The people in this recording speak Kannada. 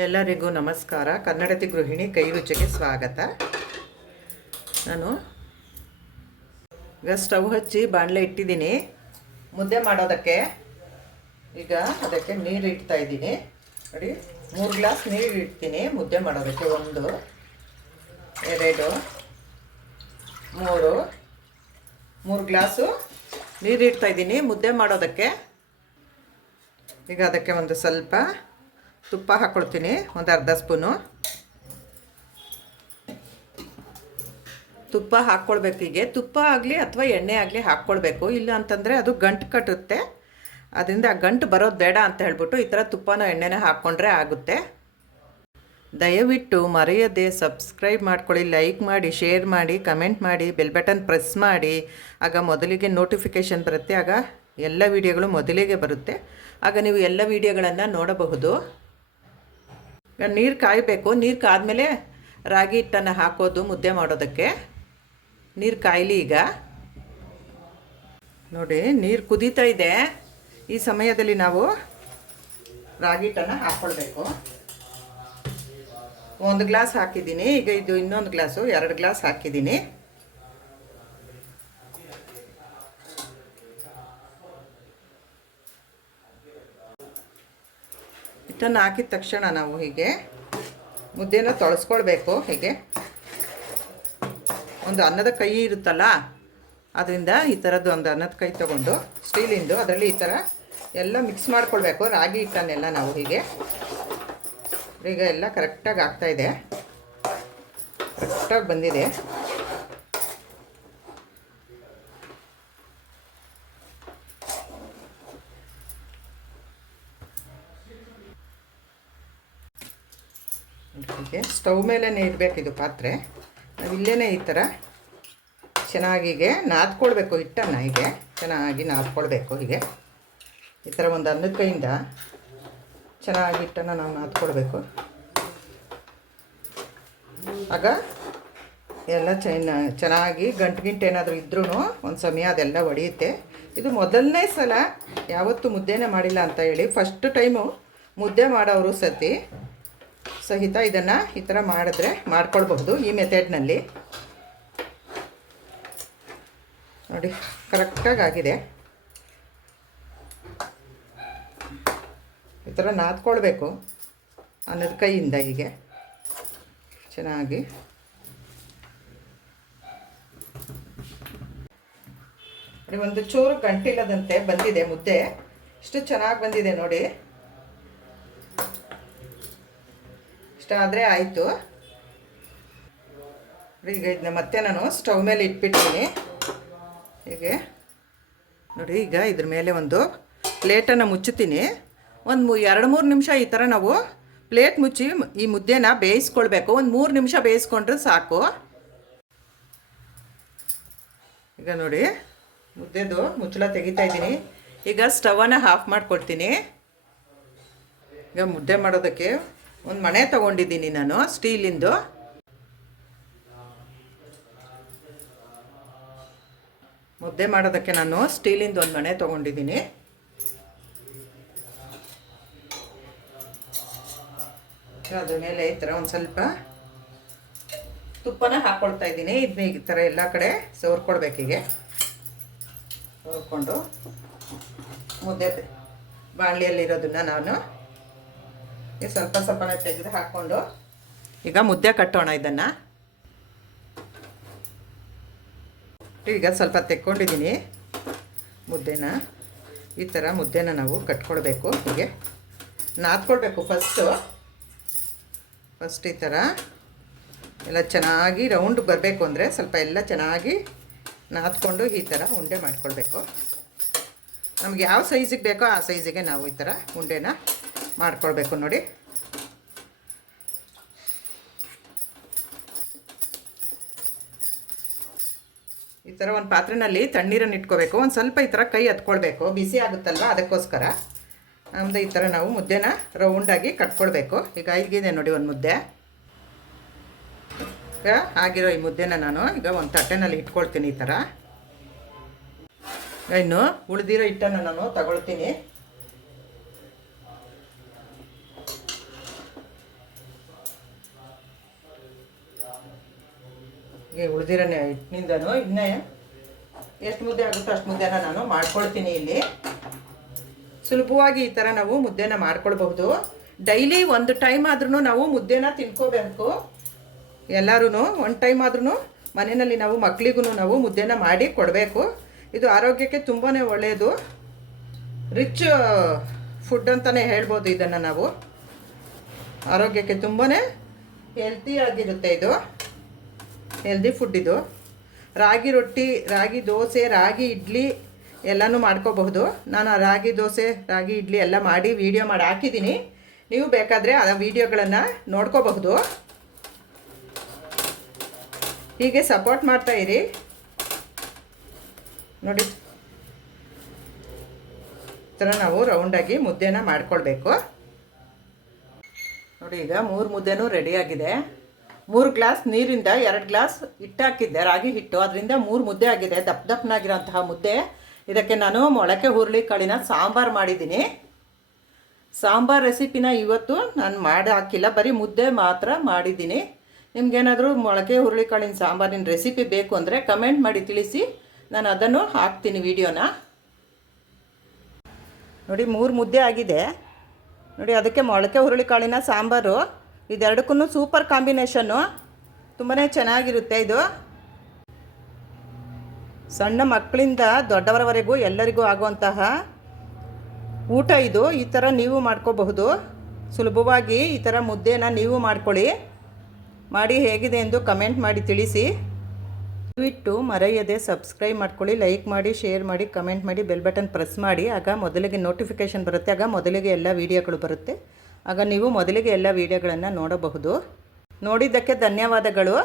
ಎಲ್ಲರಿಗೂ ನಮಸ್ಕಾರ. ಕನ್ನಡತಿ ಗೃಹಿಣಿ ಕೈ ರುಚಿಗೆ ಸ್ವಾಗತ. ನಾನು ಈಗ ಸ್ಟವ್ ಹಚ್ಚಿ ಬಾಣಲೆ ಇಟ್ಟಿದ್ದೀನಿ ಮುದ್ದೆ ಮಾಡೋದಕ್ಕೆ. ಈಗ ಅದಕ್ಕೆ ನೀರು ಇಡ್ತಾ ಇದ್ದೀನಿ ನೋಡಿ. 3 ಗ್ಲಾಸ್ ನೀರು ಇಡ್ತೀನಿ ಮುದ್ದೆ ಮಾಡೋದಕ್ಕೆ. 1 2 3 ಗ್ಲಾಸು ನೀರು ಇಡ್ತಾ ಇದ್ದೀನಿ ಮುದ್ದೆ ಮಾಡೋದಕ್ಕೆ. ಈಗ ಅದಕ್ಕೆ ಒಂದು ಸ್ವಲ್ಪ ತುಪ್ಪ ಹಾಕ್ಕೊಳ್ತೀನಿ, ಒಂದು ಅರ್ಧ ಸ್ಪೂನು ತುಪ್ಪ ಹಾಕ್ಕೊಳ್ಬೇಕು. ಹೀಗೆ ತುಪ್ಪ ಆಗಲಿ ಅಥವಾ ಎಣ್ಣೆ ಆಗಲಿ ಹಾಕ್ಕೊಳ್ಬೇಕು, ಇಲ್ಲ ಅಂತಂದರೆ ಅದು ಗಂಟು ಕಟ್ಟುತ್ತೆ. ಅದರಿಂದ ಆ ಗಂಟು ಬರೋದು ಬೇಡ ಅಂತ ಹೇಳ್ಬಿಟ್ಟು ಈ ಥರ ತುಪ್ಪನೋ ಎಣ್ಣೆನ ಹಾಕ್ಕೊಂಡ್ರೆ ಆಗುತ್ತೆ. ದಯವಿಟ್ಟು ಮರೆಯದೆ ಸಬ್ಸ್ಕ್ರೈಬ್ ಮಾಡ್ಕೊಳ್ಳಿ, ಲೈಕ್ ಮಾಡಿ, ಶೇರ್ ಮಾಡಿ, ಕಮೆಂಟ್ ಮಾಡಿ, ಬೆಲ್ ಬಟನ್ ಪ್ರೆಸ್ ಮಾಡಿ. ಆಗ ಮೊದಲಿಗೆ ನೋಟಿಫಿಕೇಷನ್ ಬರುತ್ತೆ, ಆಗ ಎಲ್ಲ ವಿಡಿಯೋಗಳು ಮೊದಲಿಗೆ ಬರುತ್ತೆ. ಆಗ ನೀವು ಎಲ್ಲ ವಿಡಿಯೋಗಳನ್ನು ನೋಡಬಹುದು. ನೀರು ಕಾಯಬೇಕು. ನೀರು ಕಾದ್ಮೇಲೆ ರಾಗಿ ಹಿಟ್ಟನ್ನು ಹಾಕೋದು ಮುದ್ದೆ ಮಾಡೋದಕ್ಕೆ. ನೀರು ಕಾಯಲಿ. ಈಗ ನೋಡಿ ನೀರು ಕುದೀತಾ ಇದೆ. ಈ ಸಮಯದಲ್ಲಿ ನಾವು ರಾಗಿ ಹಿಟ್ಟನ್ನು ಹಾಕ್ಕೊಳ್ಬೇಕು. 1 ಗ್ಲಾಸ್ ಹಾಕಿದ್ದೀನಿ. ಈಗ ಇದು ಇನ್ನೊಂದು ಗ್ಲಾಸು, 2 ಗ್ಲಾಸ್ ಹಾಕಿದ್ದೀನಿ. ಹಿಟ್ಟನ್ನು ಹಾಕಿದ ತಕ್ಷಣ ನಾವು ಹೀಗೆ ಮುದ್ದೆನ ತೊಳೆಸ್ಕೊಳ್ಬೇಕು. ಹೀಗೆ ಒಂದು ಅನ್ನದ ಕೈ ಇರುತ್ತಲ್ಲ, ಅದರಿಂದ ಈ ಥರದ್ದು ಒಂದು ಅನ್ನದ ಕೈ ತೊಗೊಂಡು ಸ್ಟೀಲಿಂದು ಅದರಲ್ಲಿ ಈ ಥರ ಎಲ್ಲ ಮಿಕ್ಸ್ ಮಾಡ್ಕೊಳ್ಬೇಕು. ರಾಗಿ ಹಿಟ್ಟನ್ನೆಲ್ಲ ನಾವು ಹೀಗೆ ಈಗ ಎಲ್ಲ ಕರೆಕ್ಟಾಗಿ ಆಗ್ತಾಯಿದೆ, ಕರೆಕ್ಟಾಗಿ ಬಂದಿದೆ. ಹೀಗೆ ಸ್ಟವ್ ಮೇಲೇ ಇಡಬೇಕು ಇದು ಪಾತ್ರೆ. ನಾವು ಇಲ್ಲೇ ಈ ಥರ ಚೆನ್ನಾಗಿಗೆ ನಾದ್ಕೊಳ್ಬೇಕು. ಹಿಟ್ಟನ್ನು ಹೀಗೆ ಚೆನ್ನಾಗಿ ನಾದ್ಕೊಳ್ಬೇಕು. ಹೀಗೆ ಈ ಥರ ಒಂದು ಅನ್ನದ ಕೈಯಿಂದ ಚೆನ್ನಾಗಿ ಹಿಟ್ಟನ್ನು ನಾವು ನಾದ್ಕೊಳ್ಬೇಕು. ಆಗ ಎಲ್ಲ ಚೆನ್ನಾಗಿ ಗಂಟು ಏನಾದರೂ ಇದ್ರೂ ಒಂದು ಸಮಯ ಅದೆಲ್ಲ ಒಡೆಯುತ್ತೆ. ಇದು ಮೊದಲನೇ ಸಲ ಯಾವತ್ತೂ ಮುದ್ದೆನೇ ಮಾಡಿಲ್ಲ ಅಂತ ಹೇಳಿ ಫಸ್ಟ್ ಟೈಮು ಮುದ್ದೆ ಮಾಡೋರು ಸಹಿತ ಇದನ್ನು ಈ ಥರ ಮಾಡ್ಕೊಳ್ಬಹುದು ಈ ಮೆಥಡ್ನಲ್ಲಿ. ನೋಡಿ ಕರೆಕ್ಟಾಗಿ ಆಗಿದೆ. ಈ ಥರ ನಾದ್ಕೊಳ್ಬೇಕು ಅನ್ನದ ಕೈಯಿಂದ ಹೀಗೆ ಚೆನ್ನಾಗಿ. ನೋಡಿ ಒಂದು ಚೂರು ಗಂಟಿಲ್ಲದಂತೆ ಬಂದಿದೆ ಮುದ್ದೆ. ಇಷ್ಟು ಚೆನ್ನಾಗಿ ಬಂದಿದೆ ನೋಡಿ. ಇಷ್ಟ ಆದರೆ ಆಯಿತು. ಈಗ ಇದನ್ನ ಮತ್ತೆ ನಾನು ಸ್ಟವ್ ಮೇಲೆ ಇಟ್ಬಿಡ್ತೀನಿ. ಹೀಗೆ ನೋಡಿ. ಈಗ ಇದ್ರ ಮೇಲೆ ಒಂದು ಪ್ಲೇಟನ್ನು ಮುಚ್ಚುತ್ತೀನಿ. ಒಂದು 2-3 ನಿಮಿಷ ಈ ಥರ ನಾವು ಪ್ಲೇಟ್ ಮುಚ್ಚಿ ಈ ಮುದ್ದೆನ ಬೇಯಿಸ್ಕೊಳ್ಬೇಕು. ಒಂದು 3 ನಿಮಿಷ ಬೇಯಿಸ್ಕೊಂಡ್ರೆ ಸಾಕು. ಈಗ ನೋಡಿ ಮುದ್ದೆದು ಮುಚ್ಚಳ ತೆಗಿತಾ ಇದ್ದೀನಿ. ಈಗ ಸ್ಟವನ್ನು ಆಫ್ ಮಾಡ್ಕೊಳ್ತೀನಿ. ಈಗ ಮುದ್ದೆ ಮಾಡೋದಕ್ಕೆ ಒಂದು ಮಣೆ ತೊಗೊಂಡಿದ್ದೀನಿ ನಾನು, ಸ್ಟೀಲಿಂದು. ಮುದ್ದೆ ಮಾಡೋದಕ್ಕೆ ನಾನು ಸ್ಟೀಲಿಂದು ಒಂದು ಮಣೆ ತೊಗೊಂಡಿದ್ದೀನಿ. ಅದ್ರ ಮೇಲೆ ಈ ಥರ ಒಂದು ಸ್ವಲ್ಪ ತುಪ್ಪನ ಹಾಕ್ಕೊಳ್ತಾ ಇದ್ದೀನಿ. ಇದನ್ನ ಈ ಥರ ಎಲ್ಲ ಕಡೆ ಸವರ್ಕೊಳ್ಬೇಕೀಗೆ. ಸವರ್ಕೊಂಡು ಮುದ್ದೆ ಬಾಣಲಿಯಲ್ಲಿರೋದನ್ನು ನಾನು ಸ್ವಲ್ಪ ಸ್ವಲ್ಪನೇ ತೆಗೆದು ಹಾಕ್ಕೊಂಡು ಈಗ ಮುದ್ದೆ ಕಟ್ಟೋಣ. ಇದನ್ನು ಈಗ ಸ್ವಲ್ಪ ತೆಕ್ಕೊಂಡಿದ್ದೀನಿ ಮುದ್ದೆನ. ಈ ಥರ ಮುದ್ದೆನ ನಾವು ಕಟ್ಕೊಳ್ಬೇಕು. ಹೀಗೆ ನಾದ್ಕೊಳ್ಬೇಕು ಫಸ್ಟ್ ಈ ಥರ ಎಲ್ಲ ಚೆನ್ನಾಗಿ ರೌಂಡ್ ಬರಬೇಕು ಅಂದರೆ ಸ್ವಲ್ಪ ಎಲ್ಲ ಚೆನ್ನಾಗಿ ನಾದ್ಕೊಂಡು ಈ ಥರ ಉಂಡೆ ಮಾಡ್ಕೊಳ್ಬೇಕು. ನಮ್ಗೆ ಯಾವ ಸೈಜಿಗೆ ಬೇಕೋ ಆ ಸೈಜಿಗೆ ನಾವು ಈ ಥರ ಉಂಡೆನ ಮಾಡ್ಕೊಳ್ಬೇಕು. ನೋಡಿ ಈ ಥರ ಒಂದು ಪಾತ್ರೆಯಲ್ಲಿ ತಣ್ಣೀರನ್ನು ಇಟ್ಕೋಬೇಕು. ಒಂದು ಸ್ವಲ್ಪ ಈ ಥರ ಕೈ ಹತ್ಕೊಳ್ಬೇಕು, ಬಿಸಿ ಆಗುತ್ತಲ್ವ ಅದಕ್ಕೋಸ್ಕರ. ಆಮೇಲೆ ಈ ಥರ ನಾವು ಮುದ್ದೆನ ರೌಂಡಾಗಿ ಕಟ್ಕೊಳ್ಬೇಕು. ಈಗ ಆಗಿದೆ ನೋಡಿ ಒಂದು ಮುದ್ದೆ. ಈಗ ಆಗಿರೋ ಈ ಮುದ್ದೆನ ನಾನು ಈಗ ಒಂದು ತಟ್ಟೆನಲ್ಲಿ ಇಟ್ಕೊಳ್ತೀನಿ ಈ ಥರ. ಇನ್ನು ಉಳಿದಿರೋ ಹಿಟ್ಟನ್ನು ನಾನು ತಗೊಳ್ತೀನಿ. ಹೀಗೆ ಉಳಿದಿರೋ ಹಿಟ್ಟಿನಿಂದನೂ ಇನ್ನೇ ಎಷ್ಟು ಮುದ್ದೆ ಆಗುತ್ತೋ ಅಷ್ಟು ಮುದ್ದೆನ ನಾನು ಮಾಡ್ಕೊಳ್ತೀನಿ ಇಲ್ಲಿ. ಸುಲಭವಾಗಿ ಈ ಥರ ನಾವು ಮುದ್ದೆನ ಮಾಡ್ಕೊಳ್ಬಹುದು. ಡೈಲಿ ಒಂದು ಟೈಮ್ ಆದ್ರೂ ನಾವು ಮುದ್ದೆನ ತಿನ್ಕೋಬೇಕು. ಎಲ್ಲರೂ ಒಂದು ಟೈಮ್ ಆದ್ರೂ ಮನೆಯಲ್ಲಿ ನಾವು ಮಕ್ಕಳಿಗೂ ನಾವು ಮುದ್ದೆನ ಮಾಡಿ ಕೊಡಬೇಕು. ಇದು ಆರೋಗ್ಯಕ್ಕೆ ತುಂಬಾ ಒಳ್ಳೆಯದು. ರಿಚ್ ಫುಡ್ ಅಂತಲೇ ಹೇಳ್ಬೋದು ಇದನ್ನು ನಾವು. ಆರೋಗ್ಯಕ್ಕೆ ತುಂಬಾ ಹೆಲ್ತಿಯಾಗಿರುತ್ತೆ. ಇದು ಹೆಲ್ದಿ ಫುಡ್. ಇದು ರಾಗಿ ರೊಟ್ಟಿ, ರಾಗಿ ದೋಸೆ, ರಾಗಿ ಇಡ್ಲಿ ಎಲ್ಲನೂ ಮಾಡ್ಕೋಬಹುದು. ನಾನು ರಾಗಿ ದೋಸೆ, ರಾಗಿ ಇಡ್ಲಿ ಎಲ್ಲ ಮಾಡಿ ವಿಡಿಯೋ ಮಾಡಿ ಹಾಕಿದ್ದೀನಿ. ನೀವು ಬೇಕಾದರೆ ಆ ವಿಡಿಯೋಗಳನ್ನು ನೋಡ್ಕೋಬಹುದು. ಹೀಗೆ ಸಪೋರ್ಟ್ ಮಾಡ್ತಾಯಿರಿ ನೋಡಿ. ಈ ಥರ ನಾವು ರೌಂಡಾಗಿ ಮುದ್ದೆನ ಮಾಡ್ಕೊಳ್ಬೇಕು ನೋಡಿ. ಈಗ 3 ಮುದ್ದೆನೂ ರೆಡಿಯಾಗಿದೆ. 3 ಗ್ಲಾಸ್ ನೀರಿಂದ 2 ಗ್ಲಾಸ್ ಹಿಟ್ಟು ಹಾಕಿದ್ದೆ, ರಾಗಿ ಹಿಟ್ಟು. ಅದರಿಂದ 3 ಮುದ್ದೆ ಆಗಿದೆ, ದಪ್ಪ ದಪ್ಪನಾಗಿರೋಂತಹ ಮುದ್ದೆ. ಇದಕ್ಕೆ ನಾನು ಮೊಳಕೆ ಹುರುಳಿಕಾಳಿನ ಸಾಂಬಾರು ಮಾಡಿದ್ದೀನಿ. ಸಾಂಬಾರು ರೆಸಿಪಿನ ಇವತ್ತು ನಾನು ಮಾಡಿ ಹಾಕಿಲ್ಲ, ಬರೀ ಮುದ್ದೆ ಮಾತ್ರ ಮಾಡಿದ್ದೀನಿ. ನಿಮ್ಗೇನಾದರೂ ಮೊಳಕೆ ಹುರುಳಿಕಾಳಿನ ಸಾಂಬಾರಿನ ರೆಸಿಪಿ ಬೇಕು ಅಂದರೆ ಕಮೆಂಟ್ ಮಾಡಿ ತಿಳಿಸಿ, ನಾನು ಅದನ್ನು ಹಾಕ್ತೀನಿ ವಿಡಿಯೋನ. ನೋಡಿ 3 ಮುದ್ದೆ ಆಗಿದೆ ನೋಡಿ. ಅದಕ್ಕೆ ಮೊಳಕೆ ಹುರುಳಿಕಾಳಿನ ಸಾಂಬಾರು, ಇದೆರಡಕ್ಕೂ ಸೂಪರ್ ಕಾಂಬಿನೇಷನ್ನು, ತುಂಬಾ ಚೆನ್ನಾಗಿರುತ್ತೆ. ಇದು ಸಣ್ಣ ಮಕ್ಕಳಿಂದ ದೊಡ್ಡವರವರೆಗೂ ಎಲ್ಲರಿಗೂ ಆಗುವಂತಹ ಊಟ ಇದು. ಈ ಥರ ನೀವು ಮಾಡ್ಕೋಬಹುದು ಸುಲಭವಾಗಿ. ಈ ಥರ ಮುದ್ದೆನ ನೀವು ಮಾಡ್ಕೊಳ್ಳಿ. ಮಾಡಿ ಹೇಗಿದೆ ಎಂದು ಕಮೆಂಟ್ ಮಾಡಿ ತಿಳಿಸಿ. ದಯವಿಟ್ಟು ಮರೆಯದೆ ಸಬ್ಸ್ಕ್ರೈಬ್ ಮಾಡ್ಕೊಳ್ಳಿ, ಲೈಕ್ ಮಾಡಿ, ಶೇರ್ ಮಾಡಿ, ಕಮೆಂಟ್ ಮಾಡಿ, ಬೆಲ್ ಬಟನ್ ಪ್ರೆಸ್ ಮಾಡಿ. ಆಗ ಮೊದಲಿಗೆ ನೋಟಿಫಿಕೇಷನ್ ಬರುತ್ತೆ, ಆಗ ಮೊದಲಿಗೆ ಎಲ್ಲ ವೀಡಿಯೋಗಳು ಬರುತ್ತೆ. ಆಗ ನೀವು ಮೊದಲಿಗೆ ಎಲ್ಲ ವೀಡಿಯೋಗಳನ್ನು ನೋಡಬಹುದು. ನೋಡಿದ್ದಕ್ಕೆ ಧನ್ಯವಾದಗಳು.